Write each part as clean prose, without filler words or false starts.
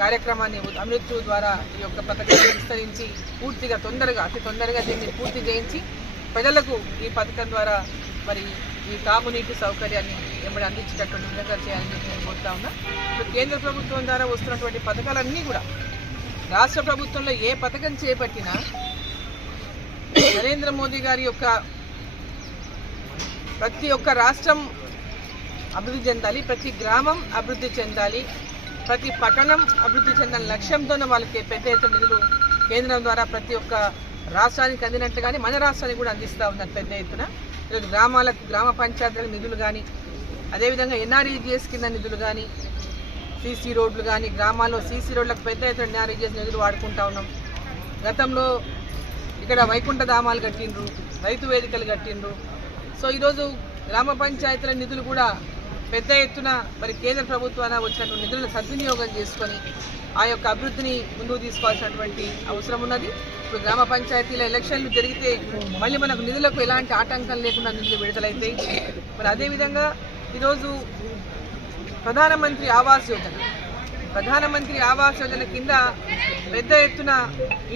కార్యక్రమాన్ని అమృత్ ద్వారా ఈ యొక్క పథకాన్ని విస్తరించి పూర్తిగా అతి తొందరగా దీన్ని పూర్తి చేయించి ప్రజలకు ఈ పథకం ద్వారా మరి ఈ తాగునీటి సౌకర్యాన్ని అందించేటటువంటి విధంగా చేయాలని నేను కోరుతా ఉన్నా. ఇప్పుడు కేంద్ర ప్రభుత్వం ద్వారా వస్తున్నటువంటి పథకాలన్నీ కూడా రాష్ట్ర ప్రభుత్వంలో ఏ పథకం చేపట్టినా నరేంద్ర మోదీ గారి యొక్క ప్రతి ఒక్క రాష్ట్రం అభివృద్ధి చెందాలి, ప్రతి గ్రామం అభివృద్ధి చెందాలి, ప్రతి పట్టణం అభివృద్ధి చెందాలని లక్ష్యంతోనే వాళ్ళకి పెద్ద ఎత్తున నిధులు కేంద్రం ద్వారా ప్రతి ఒక్క రాష్ట్రానికి అందినట్టుగానే మన రాష్ట్రానికి కూడా అందిస్తూ ఉన్నారు పెద్ద ఎత్తున. ఈరోజు గ్రామాలకు గ్రామ పంచాయతీలకు నిధులు కానీ, అదేవిధంగా ఎన్ఆర్ఈజీఎస్ కింద నిధులు కానీ, సీసీ రోడ్లు కానీ, గ్రామాల్లో సీసీ రోడ్లకు పెద్ద ఎత్తున ఎన్ఆర్ఈజీఎస్ నిధులు వాడుకుంటా ఉన్నాం. గతంలో ఇక్కడ వైకుంఠ ధామాలు కట్టిండ్రు, రైతు వేదికలు కట్టిండ్రు. సో ఈరోజు గ్రామ పంచాయతీల నిధులు కూడా పెద్ద ఎత్తున మరి కేంద్ర ప్రభుత్వాన వచ్చినటువంటి నిధులను సద్వినియోగం చేసుకొని ఆ యొక్క అభివృద్ధిని ముందుకు తీసుకోవాల్సినటువంటి అవసరం ఉన్నది. ఇప్పుడు గ్రామ పంచాయతీల ఎలక్షన్లు జరిగితే మళ్ళీ మనకు నిధులకు ఎలాంటి ఆటంకం లేకుండా నిధులు విడుదలైతాయి. మరి అదేవిధంగా ఈరోజు ప్రధానమంత్రి ఆవాస్ యోజన కింద పెద్ద ఎత్తున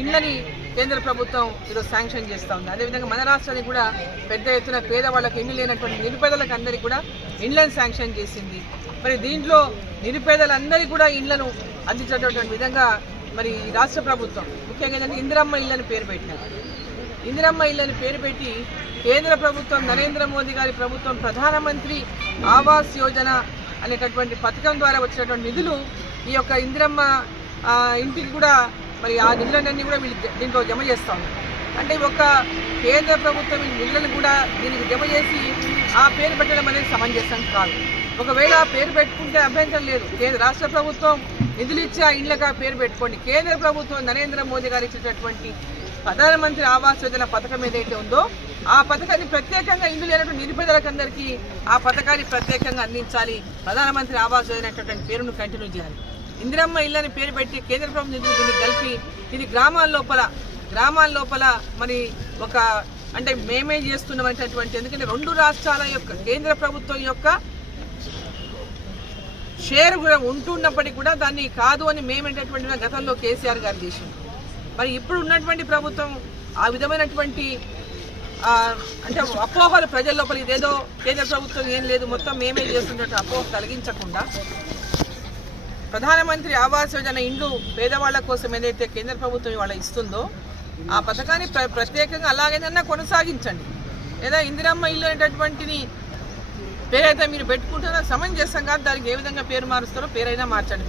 ఇళ్లని కేంద్ర ప్రభుత్వం ఈరోజు శాంక్షన్ చేస్తూ ఉంది. అదేవిధంగా మన రాష్ట్రానికి కూడా పెద్ద ఎత్తున పేదవాళ్ళకి ఇల్లు లేనటువంటి నిరుపేదలకు అందరికీ కూడా ఇళ్లను శాంక్షన్ చేసింది. మరి దీంట్లో నిరుపేదలందరికీ కూడా ఇళ్లను అందించేటటువంటి విధంగా మరి రాష్ట్ర ప్రభుత్వం ముఖ్యంగా ఏంటంటే ఇందిరమ్మ ఇళ్లను పేరు పెట్టినారు. ఇందిరమ్మ ఇళ్లను పేరు పెట్టి కేంద్ర ప్రభుత్వం నరేంద్ర మోదీ గారి ప్రభుత్వం ప్రధానమంత్రి ఆవాస్ యోజన అనేటటువంటి పథకం ద్వారా వచ్చినటువంటి నిధులు ఈ యొక్క ఇందిరమ్మ ఇంటికి కూడా మరి ఆ నిధులన్నీ కూడా వీళ్ళు దీంట్లో జమ చేస్తూ ఉన్నారు. అంటే ఒక కేంద్ర ప్రభుత్వం ఈ నిధులను కూడా దీనికి జమ చేసి ఆ పేరు పెట్టడం అనేది సమంజసం కాదు. ఒకవేళ ఆ పేరు పెట్టుకుంటే అభ్యంతరం లేదు. రాష్ట్ర ప్రభుత్వం నిధులు ఇచ్చి ఆ ఇళ్ళకి ఆ పేరు పెట్టుకోండి. కేంద్ర ప్రభుత్వం నరేంద్ర మోదీ గారు ఇచ్చేటటువంటి ప్రధానమంత్రి ఆవాస్ యోజన పథకం ఏదైతే ఉందో ఆ పథకాన్ని ప్రత్యేకంగా ఇండ్లు లేనటువంటి నిరుపేదలకందరికీ ఆ పథకాన్ని ప్రత్యేకంగా అందించాలి. ప్రధానమంత్రి ఆవాస్ యోజన అనేటటువంటి పేరును కంటిన్యూ చేయాలి. ఇందిరమ్మ ఇళ్ళని పేరు పెట్టి కేంద్ర ప్రభుత్వం నిధులు దీన్ని కలిపి ఇది గ్రామాల లోపల మరి ఒక అంటే మేమే చేస్తున్నామనేటటువంటి, ఎందుకంటే రెండు రాష్ట్రాల యొక్క కేంద్ర ప్రభుత్వం యొక్క షేర్ కూడా ఉంటున్నప్పటికీ కూడా దాన్ని కాదు అని మేమేటటువంటి గతంలో కేసీఆర్ గారు చేసింది. మరి ఇప్పుడు ఉన్నటువంటి ప్రభుత్వం ఆ విధమైనటువంటి అంటే అపోహలు ప్రజల లోపల ఇదేదో కేంద్ర ప్రభుత్వం ఏం లేదు మొత్తం మేమే చేస్తున్నట్టు అపోహ కలిగించకుండా ప్రధానమంత్రి ఆవాస్ యోజన ఇండ్లు పేదవాళ్ల కోసం ఏదైతే కేంద్ర ప్రభుత్వం ఇవాళ ఇస్తుందో ఆ పథకాన్ని ప్రత్యేకంగా అలాగేదన్నా కొనసాగించండి. లేదా ఇందిరమ్మ ఇల్లు అనేటటువంటిది పేరైతే మీరు పెట్టుకుంటున్నా సమంజసం కాదు, దానికి ఏ విధంగా పేరు మారుస్తారో పేరైనా మార్చండి.